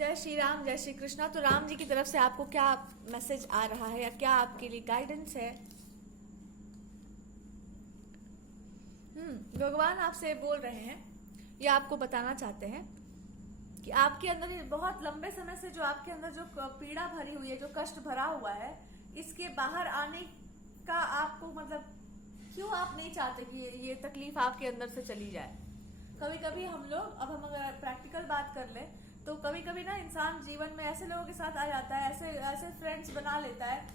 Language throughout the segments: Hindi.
जय श्री राम, जय श्री कृष्णा। तो राम जी की तरफ से आपको क्या मैसेज आ रहा है या क्या आपके लिए गाइडेंस है? भगवान आपसे बोल रहे हैं या आपको बताना चाहते हैं कि आपके अंदर ये बहुत लंबे समय से जो आपके अंदर जो पीड़ा भरी हुई है, जो कष्ट भरा हुआ है, इसके बाहर आने का आपको मतलब क्यों आप नहीं चाहते कि ये तकलीफ आपके अंदर से चली जाए। कभी कभी हम लोग, अब हम अगर प्रैक्टिकल बात कर लें तो कभी कभी ना इंसान जीवन में ऐसे लोगों के साथ आ जाता है, ऐसे ऐसे फ्रेंड्स बना लेता है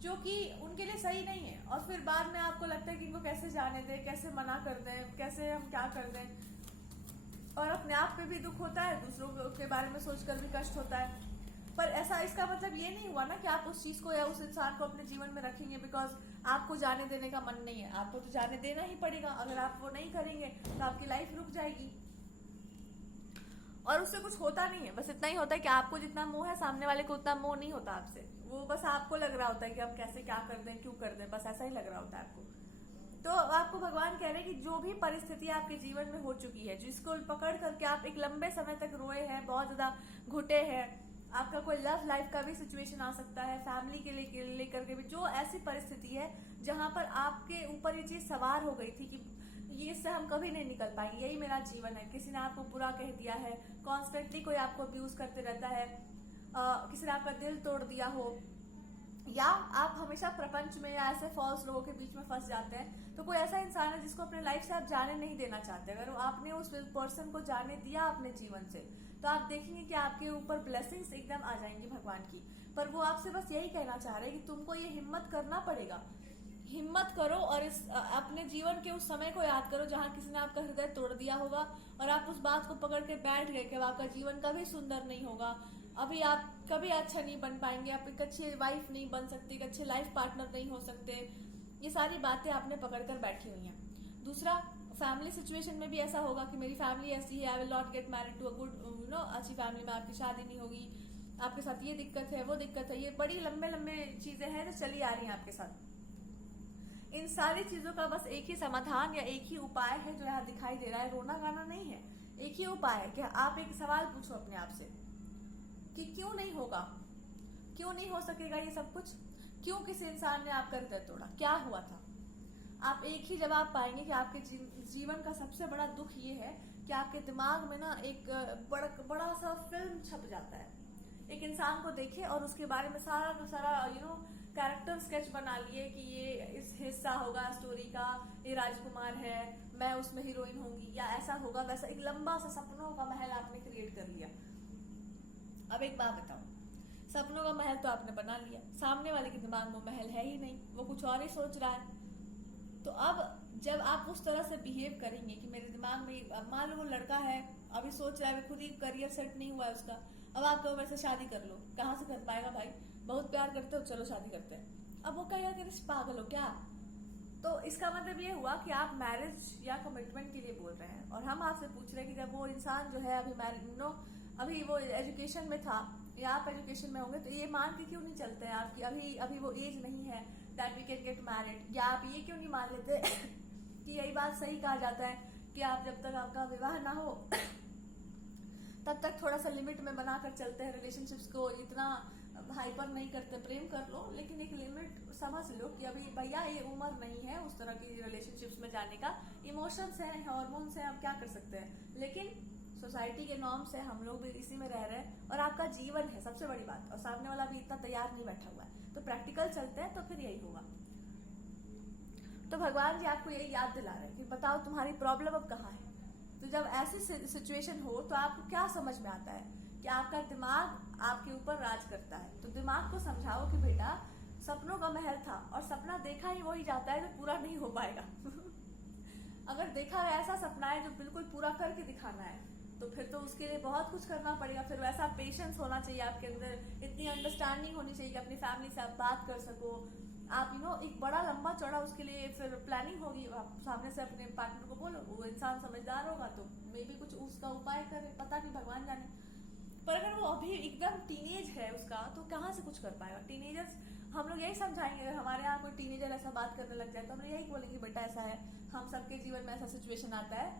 जो कि उनके लिए सही नहीं है, और फिर बाद में आपको लगता है कि इनको कैसे जाने दें, कैसे मना कर दें, कैसे हम क्या कर दें, और अपने आप पे भी दुख होता है, दूसरों के बारे में सोचकर भी कष्ट होता है। पर ऐसा इसका मतलब ये नहीं हुआ ना कि आप उस चीज को या उस इंसान को अपने जीवन में रखेंगे बिकॉज आपको जाने देने का मन नहीं है। आपको तो जाने देना ही पड़ेगा। अगर आप वो नहीं करेंगे तो आपकी लाइफ रुक जाएगी और उससे कुछ होता नहीं है। बस इतना ही होता है कि आपको जितना मोह है सामने वाले को उतना मोह नहीं होता आपसे। वो बस आपको लग रहा होता है कि हम कैसे क्या कर दें, क्यों कर दें, बस ऐसा ही लग रहा होता है आपको। तो आपको भगवान कह रहे हैं कि जो भी परिस्थिति आपके जीवन में हो चुकी है, जिसको पकड़ करके आप एक लंबे समय तक रोए हैं, बहुत ज्यादा घुटे हैं, आपका कोई लव लाइफ का भी सिचुएशन आ सकता है, फैमिली के लेकर के भी जो ऐसी परिस्थिति है जहां पर आपके ऊपर ये चीज सवार हो गई थी कि ये इससे हम कभी नहीं निकल पाएंगे, यही मेरा जीवन है, किसी ने आपको बुरा कह दिया है, कॉन्स्टेंटली कोई आपको अब्यूज करते रहता है, किसी ने आपका दिल तोड़ दिया हो, या आप हमेशा प्रपंच में या ऐसे फॉल्स लोगों के बीच में फंस जाते हैं, तो कोई ऐसा इंसान है जिसको अपने लाइफ से आप जाने नहीं देना चाहते। अगर आपने उस पर्सन को जाने दिया अपने जीवन से तो आप देखेंगे कि आपके ऊपर ब्लेसिंग्स एकदम आ जाएंगी भगवान की। पर वो आपसे बस यही कहना चाह रहे हैं कि तुमको ये हिम्मत करना पड़ेगा। हिम्मत करो और इस अपने जीवन के उस समय को याद करो जहां किसी ने आपका हृदय तोड़ दिया होगा और आप उस बात को पकड़ के बैठ गए कि आपका जीवन कभी सुंदर नहीं होगा, अभी आप कभी अच्छा नहीं बन पाएंगे, आप एक अच्छी वाइफ नहीं बन सकते, एक अच्छे लाइफ पार्टनर नहीं हो सकते। ये सारी बातें आपने पकड़ कर बैठी हुई हैं। दूसरा, फैमिली सिचुएशन में भी ऐसा होगा कि मेरी फैमिली ऐसी है, I will not get married to a good अच्छी फैमिली में आपकी शादी नहीं होगी, आपके साथ ये दिक्कत है, वो दिक्कत है। ये बड़ी लंबे लंबे चीजें हैं जो चली आ रही हैं आपके साथ। इन सारी चीजों का बस एक ही समाधान या एक ही उपाय है जो यहाँ दिखाई दे रहा है। रोना गाना नहीं है, एक ही उपाय है कि आप एक सवाल पूछो अपने आप से कि क्यों नहीं होगा, क्यों नहीं हो सकेगा ये सब कुछ, क्यों किसी इंसान ने आपका हृदय तोड़ा, क्या हुआ था। आप एक ही जवाब पाएंगे कि आपके जीवन का सबसे बड़ा दुख ये है कि आपके दिमाग में ना एक बड़ा सा फिल्म छप जाता है। एक इंसान को देखे और उसके बारे में सारा का सारा कैरेक्टर स्केच बना लिए कि ये इस हिस्सा होगा स्टोरी का, ये राजकुमार है, मैं उसमें हीरोइन होंगी, या ऐसा होगा वैसा, एक लंबा सा सपनों का महल आपने क्रिएट कर लिया। अब एक बात बताओ, सपनों का महल तो आपने बना लिया, सामने वाले के दिमाग में महल है ही नहीं, वो कुछ और ही सोच रहा है। तो अब जब आप उस तरह से बिहेव करेंगे कि मेरे दिमाग में, मान लो वो लड़का है अभी सोच रहा है, खुद ही करियर सेट नहीं हुआ है उसका, अब आप कहो मेरे से शादी कर लो, कहाँ से कर पाएगा भाई, बहुत प्यार करते हो, चलो शादी करते हैं। अब वो कहेगा कि पागल हो क्या। तो इसका मतलब ये हुआ कि आप मैरिज या कमिटमेंट के लिए बोल रहे हैं, और हम आपसे पूछ रहे हैं कि जब वो इंसान जो है अभी वो एजुकेशन में था या आप एजुकेशन में होंगे, तो ये मान के क्यों नहीं चलते हैं आपकी अभी वो एज नहीं है that we can get married, या आप ये क्यों नहीं मान लेते कि यही बात सही कहा जाता है कि आप जब तक आपका विवाह ना हो तब तक थोड़ा सा लिमिट में बनाकर चलते हैं रिलेशनशिप्स को, इतना हाइपर नहीं करते, प्रेम कर लो लेकिन एक लिमिट समझ लो कि अभी भैया ये उम्र नहीं है उस तरह की रिलेशनशिप्स में जाने का, इमोशंस है, हार्मोन्स है, आप क्या कर सकते हैं। लेकिन सोसाइटी के नॉर्म से हम लोग भी इसी में रह रहे हैं और आपका जीवन है सबसे बड़ी बात, और सामने वाला भी इतना तैयार नहीं बैठा हुआ है, तो प्रैक्टिकल चलते हैं तो फिर यही होगा। तो भगवान जी आपको यही याद दिला रहे हैं कि बताओ तुम्हारी प्रॉब्लम अब कहाँ है। तो जब ऐसी सिचुएशन हो तो आपको क्या समझ में आता है कि आपका दिमाग आपके ऊपर राज करता है। तो दिमाग को समझाओ कि बेटा सपनों का महल था और सपना देखा ही वही जाता है जो पूरा नहीं हो पाएगा अगर देखा ऐसा सपना है जो बिल्कुल पूरा करके दिखाना है तो फिर तो उसके लिए बहुत कुछ करना पड़ेगा। फिर वैसा पेशेंस होना चाहिए आपके अंदर, इतनी अंडरस्टैंडिंग होनी चाहिए कि अपनी फैमिली से आप बात कर सको, आप एक बड़ा लंबा चौड़ा उसके लिए फिर प्लानिंग होगी। आप सामने से अपने पार्टनर को बोलो, वो इंसान समझदार होगा तो मे भी कुछ उसका उपाय करे, पता नहीं, भगवान जाने। पर अगर वो अभी एकदम टीनेज है उसका तो कहाँ से कुछ कर पाएगा। टीनेजर्स हम लोग यही समझाएंगे, अगर हमारे यहाँ कोई टीनेजर ऐसा बात करने लग जाए तो हम यही बोलेंगे बेटा ऐसा है, हम सबके जीवन में ऐसा सिचुएशन आता है,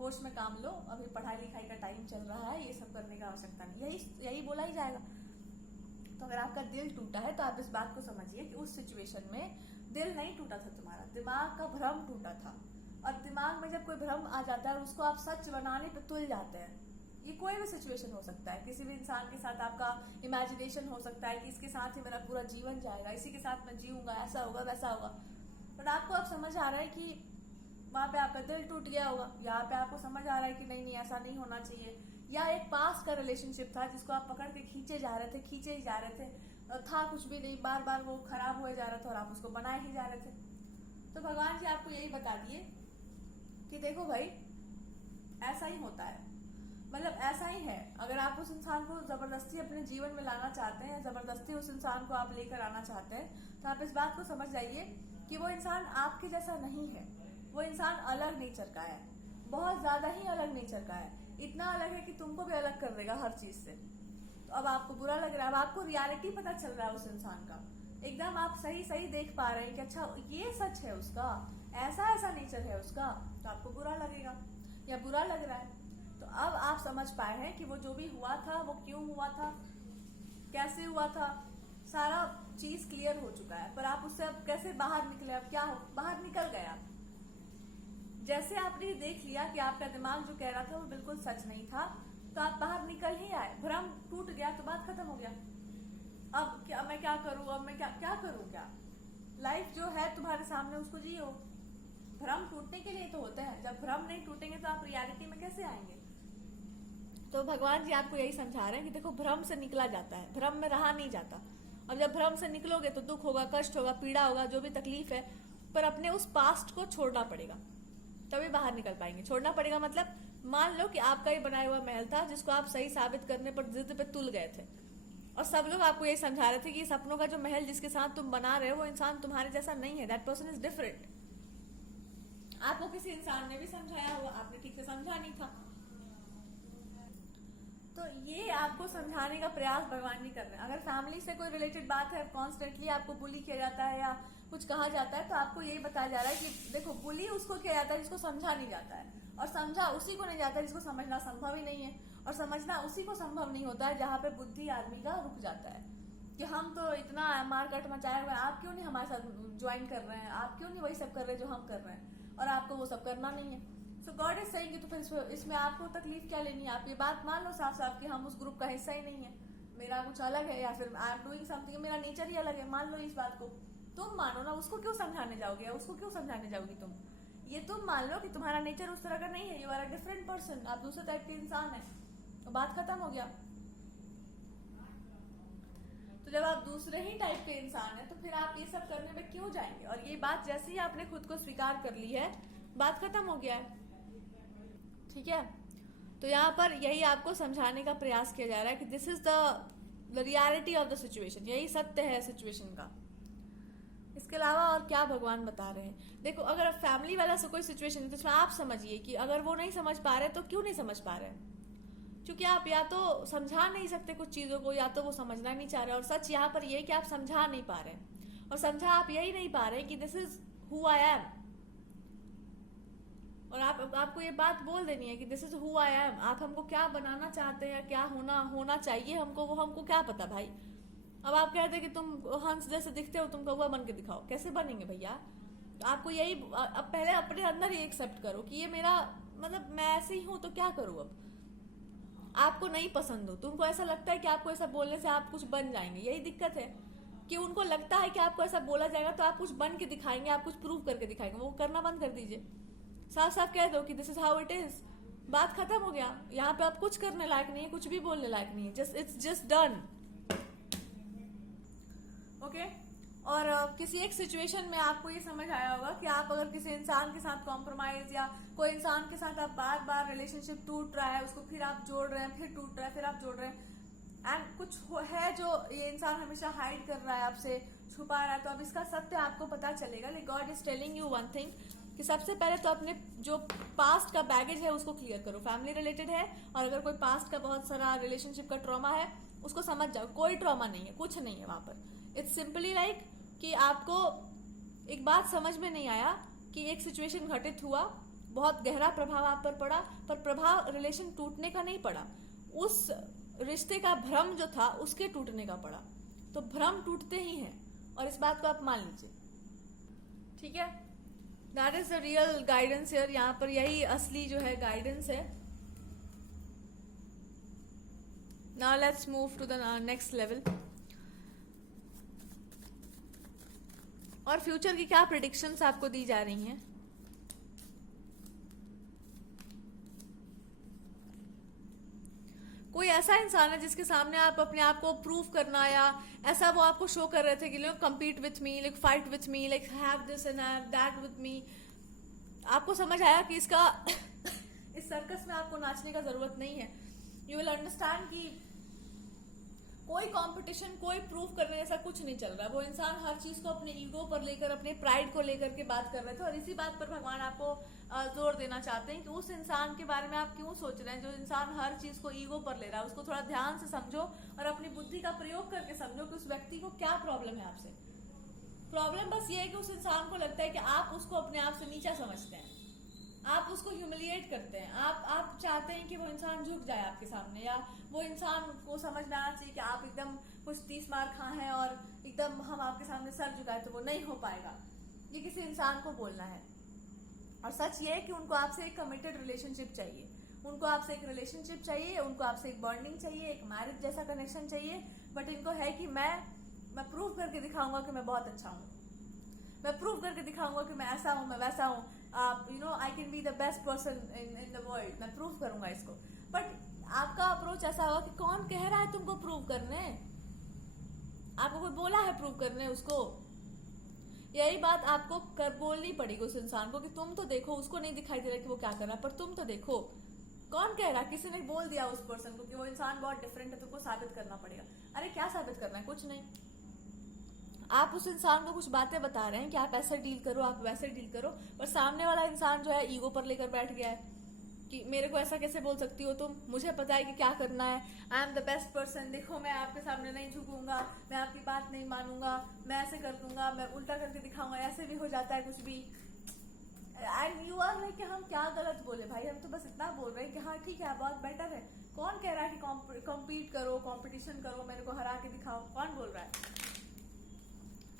होश में काम लो, अभी पढ़ाई लिखाई का टाइम चल रहा है, ये सब करने का आवश्यकता नहीं, यही बोला ही जाएगा। तो अगर आपका दिल टूटा है तो आप इस बात को समझिए कि उस सिचुएशन में दिल नहीं टूटा था तुम्हारा, दिमाग का भ्रम टूटा था। और दिमाग में जब कोई भ्रम आ जाता है और उसको आप सच बनाने पे तुल जाते हैं, ये कोई भी सिचुएशन हो सकता है, किसी भी इंसान के साथ आपका इमेजिनेशन हो सकता है कि इसके साथ ही मेरा पूरा जीवन जाएगा, इसी के साथ मैं जीऊंगा, ऐसा होगा वैसा होगा, बट आपको अब समझ आ रहा है कि वहां पे आपका दिल टूट गया होगा, यहाँ पे आपको समझ आ रहा है कि नहीं नहीं ऐसा नहीं होना चाहिए, या एक पास का रिलेशनशिप था जिसको आप पकड़ के खींचे जा रहे थे, था कुछ भी नहीं, बार बार वो खराब हुए जा रहा था और आप उसको बनाए ही जा रहे थे। तो भगवान जी आपको यही बता दिए कि देखो भाई ऐसा ही होता है, मतलब ऐसा ही है। अगर आप उस इंसान को जबरदस्ती अपने जीवन में लाना चाहते हैं, जबरदस्ती उस इंसान को आप लेकर आना चाहते हैं, तो आप इस बात को समझ जाइए कि वो इंसान आपके जैसा नहीं है, वो इंसान अलग नेचर का है, बहुत ज्यादा ही अलग नेचर का है, इतना अलग है कि तुमको भी अलग कर देगा हर चीज से। तो अब आपको बुरा लग रहा है, अब आपको रियलिटी पता चल रहा है उस इंसान का, एकदम आप सही देख पा रहे हैं कि अच्छा ये सच है उसका, ऐसा नेचर है उसका, तो आपको बुरा लगेगा या बुरा लग रहा है। तो अब आप समझ पाए हैं कि वो जो भी हुआ था वो क्यों हुआ था, कैसे हुआ था, सारा चीज क्लियर हो चुका है। पर आप उससे अब कैसे बाहर निकले, अब क्या हो, बाहर निकल गए आप। जैसे आपने देख लिया कि आपका दिमाग जो कह रहा था वो बिल्कुल सच नहीं था, तो आप बाहर निकल ही आए, भ्रम टूट गया तो बात खत्म हो गया। अब क्या मैं क्या करूं, अब मैं क्या करूं, क्या लाइफ जो है तुम्हारे सामने उसको जियो। भ्रम टूटने के लिए तो होते हैं, जब भ्रम नहीं टूटेंगे तो आप रियलिटी में कैसे आएंगे। तो भगवान जी आपको यही समझा रहे हैं कि देखो भ्रम से निकला जाता है, भ्रम में रहा नहीं जाता। अब जब भ्रम से निकलोगे तो दुख होगा, कष्ट होगा, पीड़ा होगा, जो भी तकलीफ है, पर अपने उस पास्ट को छोड़ना पड़ेगा, तभी बाहर निकल पाएंगे। छोड़ना पड़ेगा मतलब मान लो कि आपका ही बनाया हुआ महल था जिसको आप सही साबित करने पर जिद पे तुल गए थे, और सब लोग आपको यही समझा रहे थे कि सपनों का जो महल जिसके साथ तुम बना रहे हो वो इंसान तुम्हारे जैसा नहीं है, दैट पर्सन इज डिफरेंट। आपको किसी इंसान ने भी समझाया होगा, आपने ठीक से समझा नहीं था। तो ये आपको समझाने का प्रयास भगवान जी कर रहे हैं। अगर फैमिली से कोई रिलेटेड बात है, कॉन्स्टेंटली आपको बुली किया जाता है या कुछ कहा जाता है, तो आपको यही बताया जा रहा है कि देखो बुली उसको किया जाता है जिसको समझा नहीं जाता है, और समझा उसी को नहीं जाता है जिसको समझना संभव ही नहीं है, और समझना उसी को संभव नहीं होता है जहाँ पे बुद्धि आदमी का रुक जाता है कि हम तो इतना मारकाट मचाए हुए हैं, आप क्यों नहीं हमारे साथ ज्वाइन कर रहे हैं, आप क्यों नहीं वही सब कर रहे हैं जो हम कर रहे हैं, और आपको वो सब करना नहीं है। सो गॉड इज सेइंग कि तो फिर इसमें आपको तकलीफ क्या लेनी है। आप ये बात मान लो साफ साफ कि हम उस ग्रुप का हिस्सा ही नहीं है, मेरा कुछ अलग है, या फिर आई एम डूइंग समथिंग, मेरा नेचर ही अलग है, मान लो इस बात को। तुम मानो ना, उसको क्यों समझाने जाओगे या उसको क्यों समझाने जाओगी तुम। ये तुम मान लो कि तुम्हारा नेचर उस तरह का नहीं है, you are a different person, आप दूसरे टाइप के इंसान है, तो बात खत्म हो गया। तो जब आप दूसरे ही टाइप के इंसान है तो फिर आप ये सब करने में क्यों जाएंगे। और ये बात जैसे ही आपने खुद को स्वीकार कर ली है, बात खत्म हो गया है, ठीक है। तो यहाँ पर यही आपको समझाने का प्रयास किया जा रहा है कि this is the reality of the situation, यही सत्य है सिचुएशन का। इसके अलावा और क्या भगवान बता रहे हैं, देखो अगर फैमिली वाला से कोई सिचुएशन है तो इसमें आप समझिए कि अगर वो नहीं समझ पा रहे तो क्यों नहीं समझ पा रहे, क्योंकि आप या तो समझा नहीं सकते कुछ चीजों को, या तो वो समझना नहीं चाह रहे। और सच यहाँ पर ये कि आप समझा नहीं पा रहे, और समझा आप यही नहीं पा रहे कि this is who I am, और आपको ये बात बोल देनी है कि this is who I am. आप हमको क्या बनाना चाहते हैं, क्या होना चाहिए हमको, वो हमको क्या पता भाई। अब आप कहते हैं कि तुम हंस जैसे दिखते हो, तुम कौवा बन के दिखाओ, कैसे बनेंगे भैया। तो आपको यही अब पहले अपने अंदर ही एक्सेप्ट करो कि ये मेरा मतलब मैं ऐसे ही हूं, तो क्या करूं। अब आपको नहीं पसंद हो, तुमको ऐसा लगता है कि आपको ऐसा बोलने से आप कुछ बन जाएंगे, यही दिक्कत है कि उनको लगता है कि आपको ऐसा बोला जाएगा तो आप कुछ बन के दिखाएंगे, आप कुछ प्रूव करके दिखाएंगे। वो करना बंद कर दीजिए, साफ साफ कह दो कि this is how it is, बात खत्म हो गया। यहाँ पे आप कुछ करने लायक नहीं है, कुछ भी बोलने लायक नहीं है, just it's just done, okay. और किसी एक सिचुएशन में आपको ये समझ आया होगा कि आप अगर किसी इंसान के साथ कॉम्प्रोमाइज, या कोई इंसान के साथ आप बार बार रिलेशनशिप टूट रहा है, उसको फिर आप जोड़ रहे हैं, फिर टूट रहा है, फिर आप जोड़ रहे हैं, एंड कुछ है जो ये इंसान हमेशा हाइड कर रहा है आपसे, छुपा रहा है, तो अब इसका सत्य आपको पता चलेगा। Like God is telling you one thing कि सबसे पहले तो अपने जो पास्ट का बैगेज है उसको क्लियर करो। फैमिली रिलेटेड है, और अगर कोई पास्ट का बहुत सारा रिलेशनशिप का ट्रॉमा है उसको समझ जाओ, कोई ट्रॉमा नहीं है, कुछ नहीं है वहां पर। इट्स सिंपली लाइक कि आपको एक बात समझ में नहीं आया कि एक सिचुएशन घटित हुआ बहुत गहरा प्रभाव आप पर पड़ा, पर प्रभाव रिलेशन टूटने का नहीं पड़ा, उस रिश्ते का भ्रम जो था उसके टूटने का पड़ा। तो भ्रम टूटते ही हैं, और इस बात को आप मान लीजिए, ठीक है। That is the real guidance here, यहाँ पर यही असली जो है गाइडेंस है। Now let's move to the next level. और फ्यूचर की क्या प्रेडिक्शंस आपको दी जा रही हैं। कोई ऐसा इंसान है जिसके सामने आप अपने आप को प्रूव करना, या ऐसा वो आपको शो कर रहे थे कि like compete with me, like fight with me, like have this and have that with me. आपको समझ आया कि इसका इस सर्कस में आपको नाचने का जरूरत नहीं है। यू विल अंडरस्टैंड कि कोई कंपटीशन, कोई प्रूव करने जैसा कुछ नहीं चल रहा। वो इंसान हर चीज को अपने ईगो पर लेकर, अपने प्राइड को लेकर के बात कर रहे थे, और इसी बात पर भगवान आपको जोर देना चाहते हैं कि उस इंसान के बारे में आप क्यों सोच रहे हैं जो इंसान हर चीज को ईगो पर ले रहा है। उसको थोड़ा ध्यान से समझो और अपनी बुद्धि का प्रयोग करके समझो कि उस व्यक्ति को क्या प्रॉब्लम है आपसे। प्रॉब्लम बस ये है कि उस इंसान को लगता है कि आप उसको अपने आप से नीचा समझते हैं, आप उसको ह्यूमिलिएट करते हैं, आप चाहते हैं कि वो इंसान झुक जाए आपके सामने, या वो इंसान को समझ में आना चाहिए कि आप एकदम कुछ 30 मार खां हैं और एकदम हम आपके सामने सर झुकाए, तो वो नहीं हो पाएगा। ये किसी इंसान को बोलना है। और सच ये है कि उनको आपसे एक कमिटेड रिलेशनशिप चाहिए, उनको आपसे एक रिलेशनशिप चाहिए, उनको आपसे एक बॉन्डिंग चाहिए, एक मैरिज जैसा कनेक्शन चाहिए। बट इनको है कि मैं प्रूव करके दिखाऊंगा कि मैं बहुत अच्छा हूँ, मैं प्रूव करके दिखाऊंगा कि मैं ऐसा हूँ, मैं वैसा हूँ, you know I can be the best person in the world, मैं प्रूव करूंगा इसको। बट आपका अप्रोच ऐसा होगा कि कौन कह रहा है तुमको प्रूव करने, आपको कोई बोला है प्रूव करने उसको। यही बात आपको बोलनी पड़ेगी उस इंसान को कि तुम तो देखो, उसको नहीं दिखाई दे रहा कि वो क्या कर रहा है, पर तुम तो देखो। कौन कह रहा है, किसी ने बोल दिया उस पर्सन को कि वो इंसान बहुत डिफरेंट है, तुमको साबित करना पड़ेगा। अरे क्या साबित करना है, कुछ नहीं। आप उस इंसान को कुछ बातें बता रहे हैं कि आप ऐसे डील करो, आप वैसे डील करो, पर सामने वाला इंसान जो है ईगो पर लेकर बैठ गया है कि मेरे को ऐसा कैसे बोल सकती हो तुम, मुझे पता है कि क्या करना है, I am the best person, देखो मैं आपके सामने नहीं झुकूंगा, मैं आपकी बात नहीं मानूंगा, मैं ऐसे कर दूंगा, मैं उल्टा करके दिखाऊंगा, ऐसे भी हो जाता है कुछ भी। एंड यू आर लाइक कि हम क्या गलत बोले भाई, हम तो बस इतना बोल रहे हैं कि हाँ ठीक है बहुत बेटर है। कौन कह रहा है कि कॉम्पीट करो, कॉम्पिटिशन करो, मेरे को हरा के दिखाओ, कौन बोल रहा है।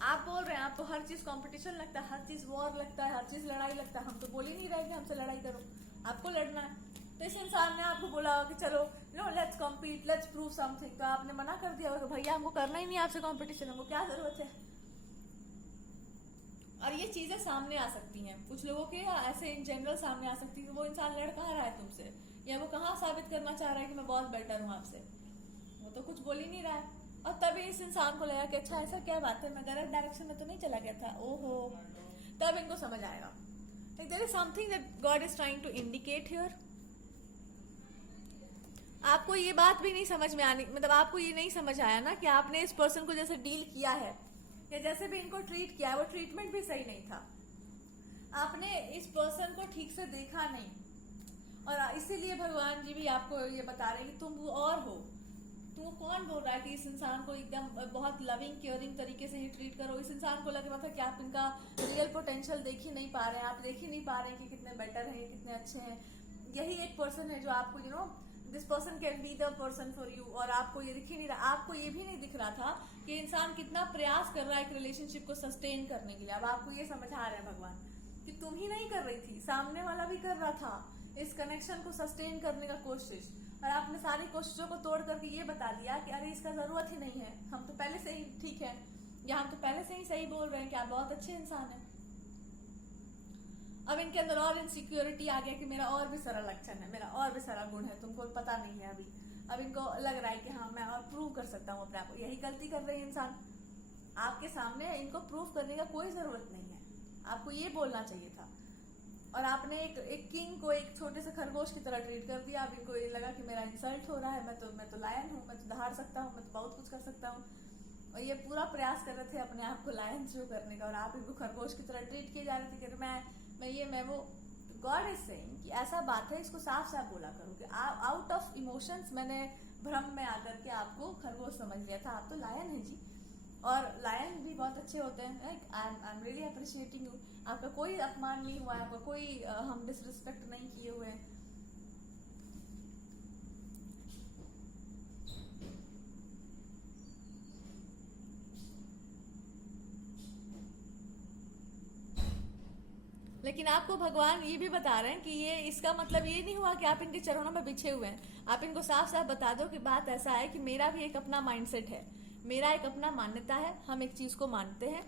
आप बोल रहे हैं आपको हर चीज कंपटीशन लगता है, हर चीज वॉर लगता है, हर चीज लड़ाई लगता है। हम तो बोल ही नहीं रहे कि हमसे लड़ाई करो, आपको लड़ना है। तो इस इंसान ने आपको बोला कि चलो no let's compete, let's prove something, तो आपने मना कर दिया होगा भैया हमको करना ही नहीं आपसे कंपटीशन, हमको क्या जरूरत है। और ये चीजें सामने आ सकती हैं कुछ लोगों के, ऐसे इन जनरल सामने आ सकती है। वो इंसान लड़ कहाँ रहा है तुमसे, या वो कहाँ साबित करना चाह रहा है कि मैं बहुत बेटर हूँ आपसे, वो तो कुछ बोल ही नहीं रहा है। और तभी इस इंसान को लगा कि अच्छा ऐसा क्या बात है, मैं गलत डायरेक्शन में तो नहीं चला गया था, ओहो। तब इनको समझ आएगा there is something that God is trying to indicate here. आपको ये बात भी नहीं समझ में आनी, मतलब आपको ये नहीं समझ आया ना कि आपने इस पर्सन को जैसे डील किया है या जैसे भी इनको ट्रीट किया है, वो ट्रीटमेंट भी सही नहीं था। आपने इस पर्सन को ठीक से देखा नहीं, और इसीलिए भगवान जी भी आपको ये बता रहे हैं कि तुम और हो। तो कौन बोल रहा है कि इस इंसान को एकदम बहुत लविंग केयरिंग तरीके से ही ट्रीट करो। इस इंसान को लग रहा था कि आप इनका रियल पोटेंशियल देख ही नहीं पा रहे हैं, आप देख ही नहीं पा रहे हैं कि कितने बेटर हैं, कितने अच्छे हैं। यही एक पर्सन है जो आपको you know this person can be the person for you, और आपको ये दिख ही नहीं रहा। आपको ये भी नहीं दिख रहा था कि इंसान कितना प्रयास कर रहा है एक रिलेशनशिप को सस्टेन करने के लिए। अब आपको ये समझ आ रहा है भगवान कि तुम ही नहीं कर रही थी, सामने वाला भी कर रहा था इस कनेक्शन को सस्टेन करने का कोशिश, और आपने सारी कोशिशों को तोड़ करके ये बता दिया कि अरे इसका जरूरत ही नहीं है, हम तो पहले से ही ठीक है, या हम तो पहले से ही सही बोल रहे हैं कि आप बहुत अच्छे इंसान हैं। अब इनके अंदर और इनसिक्योरिटी आ गया कि मेरा और भी सारा लक्षण है, मेरा और भी सारा गुण है, तुमको पता नहीं है अभी। अब इनको लग रहा है कि हाँ मैं और प्रूव कर सकता हूँ अपने आप को। यही गलती कर रहे हैं इंसान, आपके सामने इनको प्रूव करने का कोई जरूरत नहीं है, आपको ये बोलना चाहिए था। और आपने एक किंग को एक छोटे से खरगोश की तरह ट्रीट कर दिया। अब इनको ये लगा कि मेरा इंसल्ट हो रहा है, मैं तो लायन हूँ, मैं तो दहाड़ सकता हूँ, मैं तो बहुत कुछ कर सकता हूँ। और ये पूरा प्रयास कर रहे थे अपने आप को लायन शो करने का, और आप इनको खरगोश की तरह ट्रीट किए जा रहे थे कि मैं वो। गॉड इज सेइंग कि ऐसा बात है, इसको साफ साफ बोला करो कि आउट ऑफ इमोशंस मैंने भ्रम में आकर के आपको खरगोश समझ लिया था, आप तो लायन है जी। और लायन भी बहुत अच्छे होते हैं, I am really appreciating you. आपका कोई अपमान नहीं हुआ है, आपका कोई हम डिसरिस्पेक्ट नहीं किए हुए हैं। लेकिन आपको भगवान ये भी बता रहे हैं कि ये इसका मतलब ये नहीं हुआ कि आप इनके चरणों में बिछे हुए हैं। आप इनको साफ साफ बता दो कि बात ऐसा है कि मेरा भी एक अपना माइंडसेट है, मेरा एक अपना मान्यता है, हम एक चीज को मानते हैं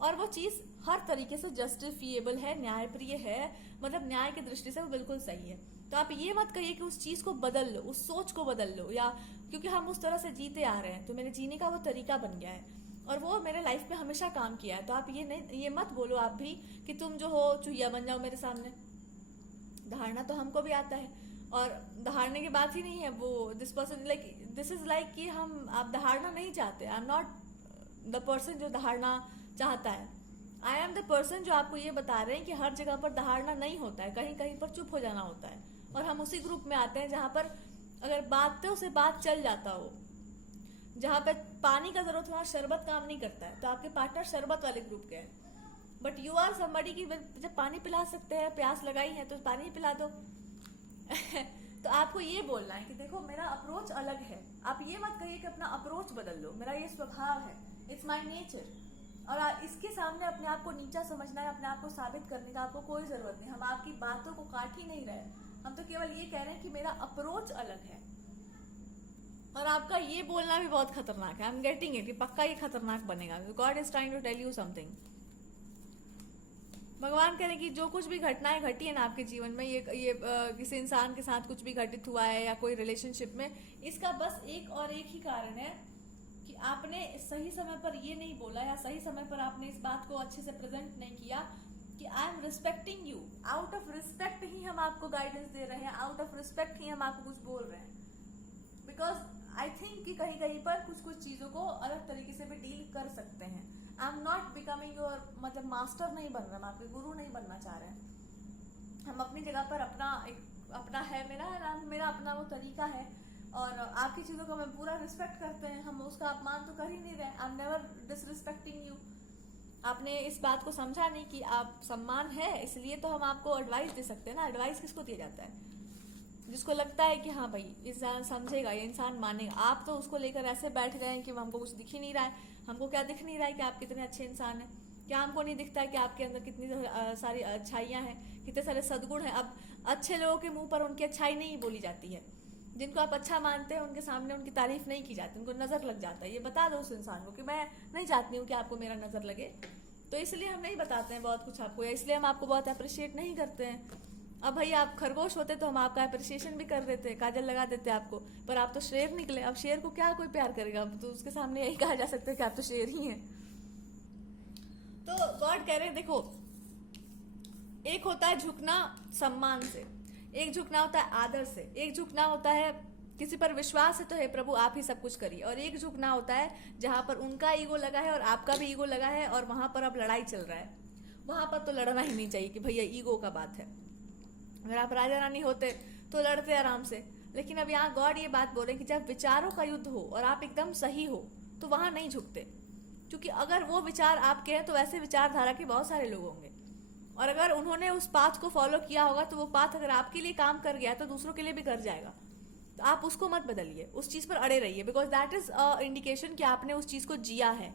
और वो चीज हर तरीके से जस्टिफिएबल है, न्यायप्रिय है, मतलब न्याय की दृष्टि से वो बिल्कुल सही है। तो आप ये मत कहिए कि उस चीज को बदल लो, उस सोच को बदल लो, या क्योंकि हम उस तरह से जीते आ रहे हैं तो मेरे जीने का वो तरीका बन गया है और वो मेरे लाइफ में हमेशा काम किया है। तो आप ये मत बोलो आप भी कि तुम जो हो चुहिया बन जाओ मेरे सामने। धारणा तो हमको भी आता है और धारने की बात ही नहीं है वो this person like this is like कि हम आप धारणा नहीं चाहते। I am not the person जो धारणा चाहता है। आई एम द पर्सन जो आपको ये बता रहे हैं कि हर जगह पर धारणा नहीं होता है, कहीं कहीं पर चुप हो जाना होता है। और हम उसी ग्रुप में आते हैं जहां पर अगर बातों से बात चल जाता हो, जहां पे पानी का जरूरत वहां शरबत काम नहीं करता है, तो आपके पार्टनर शरबत वाले ग्रुप के हैं। बट यू आर समबडी की जब पानी पिला सकते हैं, प्यास लगाई है तो पानी ही पिला दो। तो आपको ये बोलना है कि देखो मेरा अप्रोच अलग है। आप ये मत कहिए कि अपना अप्रोच बदल लो, मेरा ये स्वभाव है, इट्स माई नेचर। और इसके सामने अपने आप को नीचा समझना है, अपने आप को साबित करने का आपको कोई जरूरत नहीं। हम आपकी बातों को काट ही नहीं रहे, हम तो केवल ये कह रहे हैं कि मेरा अप्रोच अलग है। और आपका ये बोलना भी बहुत खतरनाक है। आई एम गेटिंग इट, पक्का ये खतरनाक बनेगा। God is trying to tell you something. भगवान कह रहे हैं कि जो कुछ भी घटनाएं घटी है ना आपके जीवन में, ये किसी इंसान के साथ कुछ भी घटित हुआ है या कोई रिलेशनशिप में, इसका बस एक और एक ही कारण है कि आपने सही समय पर ये नहीं बोला या सही समय पर आपने इस बात को अच्छे से प्रेजेंट नहीं किया कि I am respecting you. Out of respect ही हम आपको गाइडेंस दे रहे हैं, आउट ऑफ रिस्पेक्ट ही हम आपको कुछ बोल रहे हैं। बिकॉज आई थिंक कि कहीं कहीं पर कुछ कुछ चीजों को अलग तरीके से भी डील कर सकते हैं। I am not becoming your मतलब मास्टर नहीं बन रहे, हम आपके गुरु नहीं बनना चाह रहे हैं। हम अपनी जगह पर अपना है, मेरा अपना वो तरीका है और आपकी चीजों को हम पूरा रिस्पेक्ट करते हैं। हम उसका अपमान तो कर ही नहीं रहे। I am never disrespecting you. आपने इस बात को समझा नहीं कि आप सम्मान है, इसलिए तो हम आपको एडवाइस दे सकते हैं ना। एडवाइस किसको दिया जाता है? जिसको लगता है कि हाँ भाई इंसान समझेगा, ये इंसान मानेगा। आप तो उसको लेकर ऐसे बैठ गए हैं कि हमको कुछ दिख ही नहीं रहा है। हमको क्या दिख नहीं रहा है कि आप कितने अच्छे इंसान हैं? क्या हमको नहीं दिखता है कि आपके अंदर कितनी सारी अच्छाइयाँ हैं, कितने सारे सद्गुण हैं? अब अच्छे लोगों के मुंह पर उनकी अच्छाई नहीं बोली जाती है। जिनको आप अच्छा मानते हैं उनके सामने उनकी तारीफ नहीं की जाती, उनको नजर लग जाता है। ये बता दो उस इंसान को कि मैं नहीं चाहती हूँ कि आपको मेरा नजर लगे, तो इसलिए हम नहीं बताते हैं बहुत कुछ आपको, या इसलिए हम आपको बहुत अप्रिशिएट नहीं करते हैं। अब भाई आप खरगोश होते तो हम आपका अप्रिसिएशन भी कर देते, काजल लगा देते आपको, पर आप तो शेर निकले। अब शेर को क्या कोई प्यार करेगा? तो उसके सामने यही कहा जा सकता है कि आप तो शेर ही हैं। तो गॉड कह रहे हैं देखो, एक होता है झुकना सम्मान से, एक झुकना होता है आदर से, एक झुकना होता है किसी पर विश्वास है तो हे प्रभु आप ही सब कुछ करिए, और एक झुकना होता है जहां पर उनका ईगो लगा है और आपका भी ईगो लगा है और वहां पर अब लड़ाई चल रहा है। वहां पर तो लड़ना ही नहीं चाहिए कि भैया ईगो का बात है। अगर आप राजा रानी होते तो लड़ते आराम से, लेकिन अब यहाँ गॉड ये बात बोल रहे कि जब विचारों का युद्ध हो और आप एकदम सही हो तो वहां नहीं झुकते, क्योंकि अगर वो विचार आपके हैं तो वैसे विचारधारा के बहुत सारे लोग होंगे, और अगर उन्होंने उस पाथ को फॉलो किया होगा तो वो पाथ अगर आपके लिए काम कर गया तो दूसरों के लिए भी कर जाएगा। तो आप उसको मत बदलिए, उस चीज पर अड़े रहिए, बिकॉज दैट इज इंडिकेशन कि आपने उस चीज को जिया है।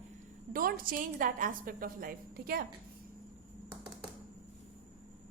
Don't change that aspect of life, ठीक है?